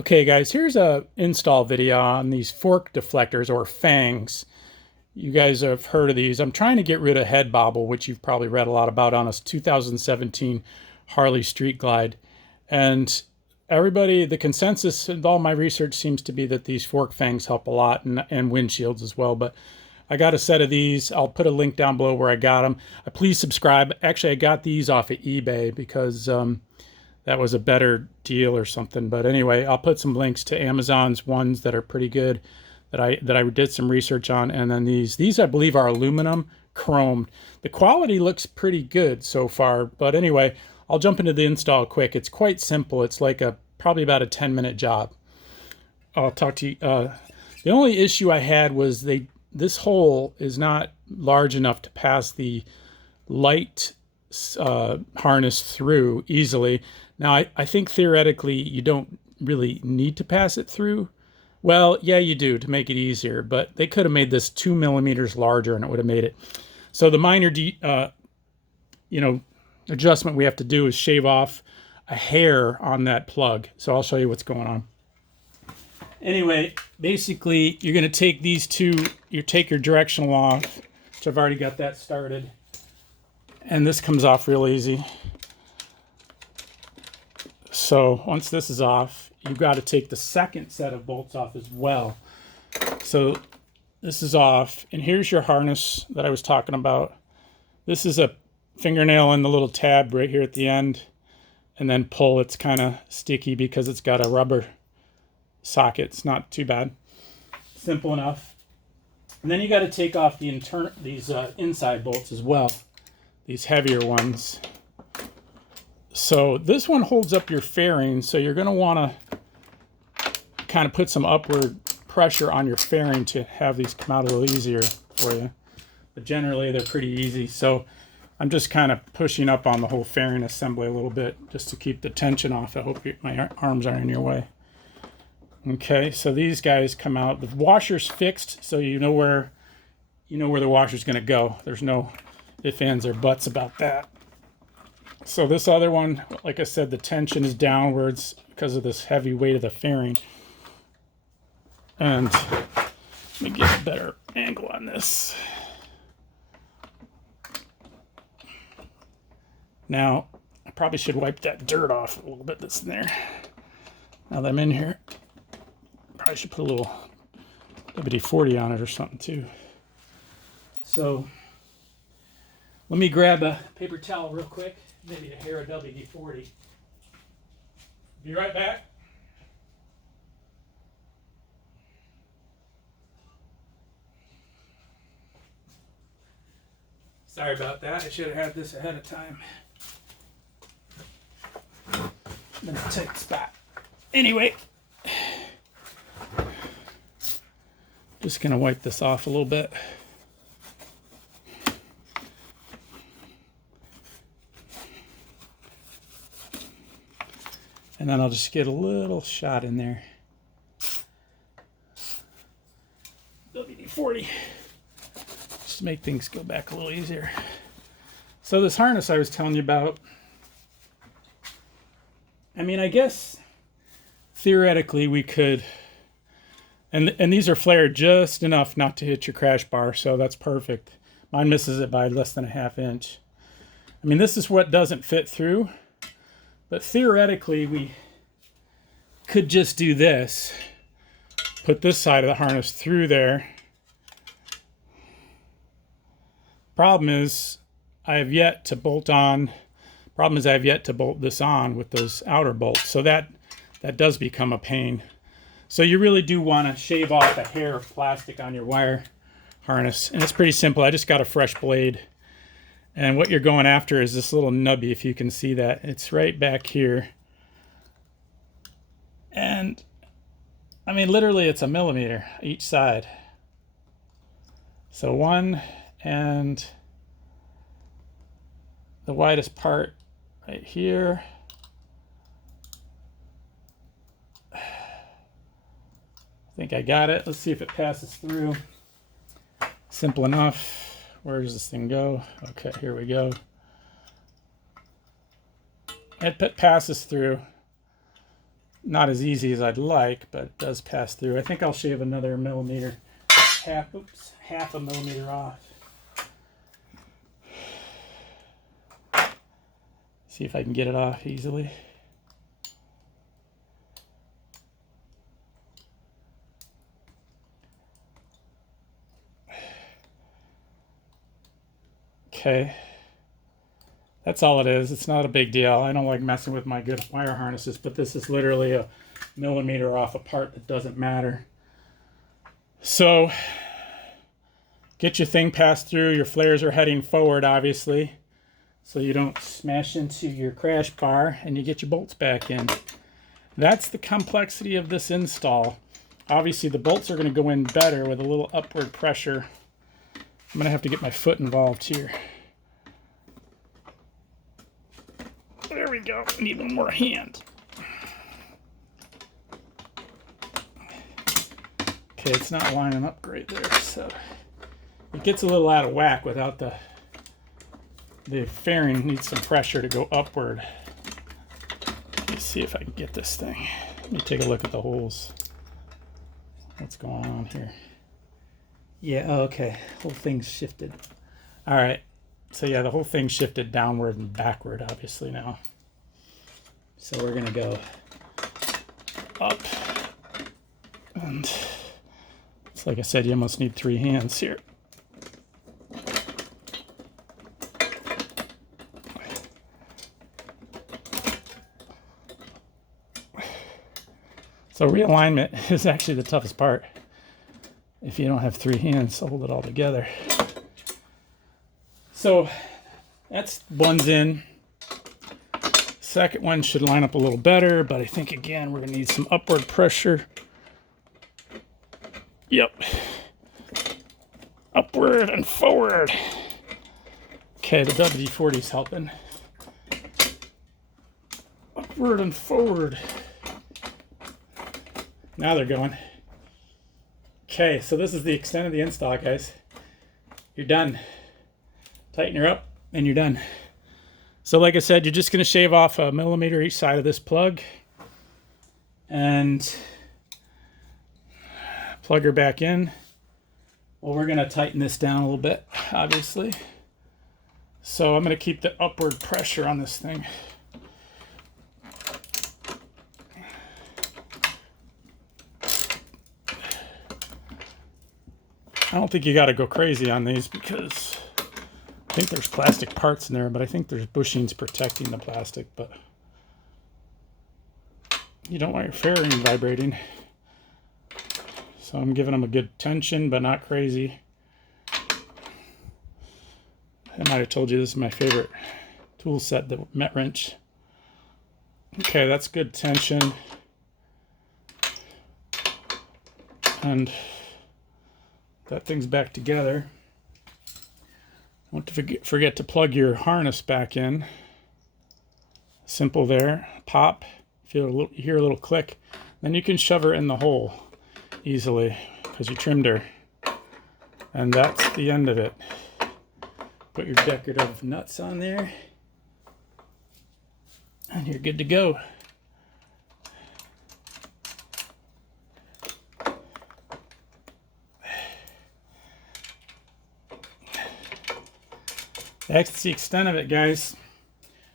Okay guys, here's a install video on these fork deflectors or Fangs. You guys have heard of these. I'm trying to get rid of head bobble, which you've probably read a lot about on a 2017 Harley Street Glide. And everybody, the consensus in all my research seems to be that these fork Fangs help a lot, and windshields as well. But I got a set of these. I'll put a link down below where I got them. Please subscribe. Actually, I got these off of eBay because that was a better deal or something. But anyway, I'll put some links to Amazon's ones that are pretty good that I did some research on. And then these I believe are aluminum chromed. The quality looks pretty good so far. But anyway, I'll jump into the install quick. It's quite simple. It's like probably about a 10-minute job. I'll talk to you. The only issue I had was this hole is not large enough to pass the light harness through easily. Now, I think theoretically you don't really need to pass it through. Well, yeah, you do to make it easier, but they could have made this 2 millimeters larger and it would have made it. So the minor, adjustment we have to do is shave off a hair on that plug. So I'll show you what's going on. Anyway, basically, you're going to take these two, take your directional off, which I've already got that started. And this comes off real easy. So once this is off, you've got to take the second set of bolts off as well. So this is off, and here's your harness that I was talking about. This is a fingernail in the little tab right here at the end, and then pull. It's kind of sticky because it's got a rubber socket. It's not too bad. Simple enough. And then you got to take off these inside bolts as well. These heavier ones. So this one holds up your fairing, so you're going to want to kind of put some upward pressure on your fairing to have these come out a little easier for you. But generally they're pretty easy. So I'm just kind of pushing up on the whole fairing assembly a little bit just to keep the tension off. I hope my arms aren't in your way. Okay, so these guys come out. The washer's fixed, so you know where the washer's going to go. There's no ifs, ands, or buts about that. So this other one, like I said, the tension is downwards because of this heavy weight of the fairing. And let me get a better angle on this. Now, I probably should wipe that dirt off a little bit that's in there. Now that I'm in here, probably should put a little WD-40 on it or something too. So let me grab a paper towel real quick, maybe a hair of WD-40. Be right back. Sorry about that. I should have had this ahead of time. I'm in a tight spot. Anyway, just gonna wipe this off a little bit. And then I'll just get a little shot in there. WD-40. Just to make things go back a little easier. So this harness I was telling you about, I mean, I guess theoretically we could, and these are flared just enough not to hit your crash bar, so that's perfect. Mine misses it by less than a ½ inch. I mean, this is what doesn't fit through. But theoretically, we could just do this. Put this side of the harness through there. Problem is, I have yet to bolt this on with those outer bolts. So that does become a pain. So you really do want to shave off a hair of plastic on your wire harness. And it's pretty simple. I just got a fresh blade. And what you're going after is this little nubby, if you can see that. It's right back here. And, I mean, literally it's 1 millimeter each side. So one, and the widest part right here. I think I got it. Let's see if it passes through. Simple enough. Where does this thing go? Okay, here we go. It passes through. not as easy as I'd like, but it does pass through. I think I'll shave another millimeter, half a millimeter off. See if I can get it off easily. Okay. That's all it is. It's not a big deal. I don't like messing with my good wire harnesses, but this is literally a millimeter off a part that doesn't matter. So get your thing passed through. Your flares are heading forward, obviously, so you don't smash into your crash bar, and you get your bolts back in. That's the complexity of this install. Obviously, the bolts are going to go in better with a little upward pressure. I'm going to have to get my foot involved here. There we go. I need one more hand. Okay, it's not lining up great there, so it gets a little out of whack without the fairing needs some pressure to go upward. Let me see if I can get this thing. Let me take a look at the holes. What's going on here? Yeah, okay. Whole thing's shifted. All right. So yeah, the whole thing shifted downward and backward, obviously, now. So we're going to go up. And it's like I said, you almost need 3 hands here. So realignment is actually the toughest part. If you don't have 3 hands to hold it all together. So that's one's in. Second one should line up a little better, but I think again we're gonna need some upward pressure. Yep. Upward and forward. Okay, the WD-40 is helping. Upward and forward. Now they're going. Okay, so this is the extent of the install, guys. You're done. Tighten her up, and you're done. So like I said, you're just going to shave off a millimeter each side of this plug. And plug her back in. Well, we're going to tighten this down a little bit, obviously. So I'm going to keep the upward pressure on this thing. I don't think you got to go crazy on these because I think there's plastic parts in there, but I think there's bushings protecting the plastic, but you don't want your fairing vibrating. So I'm giving them a good tension, but not crazy. I might have told you this is my favorite tool set, the Met wrench. Okay, that's good tension. And that thing's back together. Don't forget to plug your harness back in. Simple there. Pop. You hear a little click. Then you can shove her in the hole easily because you trimmed her. And that's the end of it. Put your decorative nuts on there. And you're good to go. That's the extent of it, guys.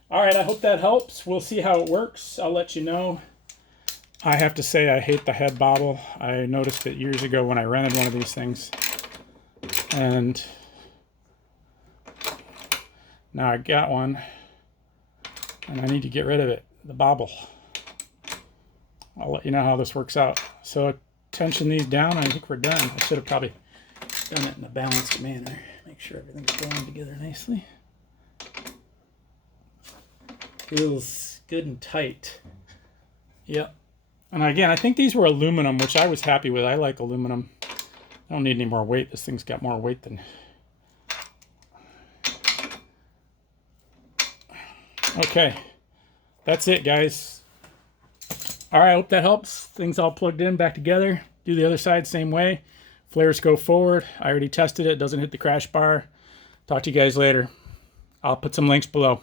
All right, I hope that helps. We'll see how it works. I'll let you know. I have to say I hate the head bobble. I noticed it years ago when I rented one of these things. And now I got one. And I need to get rid of it, the bobble. I'll let you know how this works out. So tension these down, and I think we're done. I should have probably done it in a balanced manner. Make sure everything's going together nicely. Feels good and tight. Yep. And again, I think these were aluminum, which I was happy with. I like aluminum. I don't need any more weight. This thing's got more weight than... Okay. That's it, guys. All right, I hope that helps. Things all plugged in, back together. Do the other side same way. Flares go forward. I already tested it. It doesn't hit the crash bar. Talk to you guys later. I'll put some links below.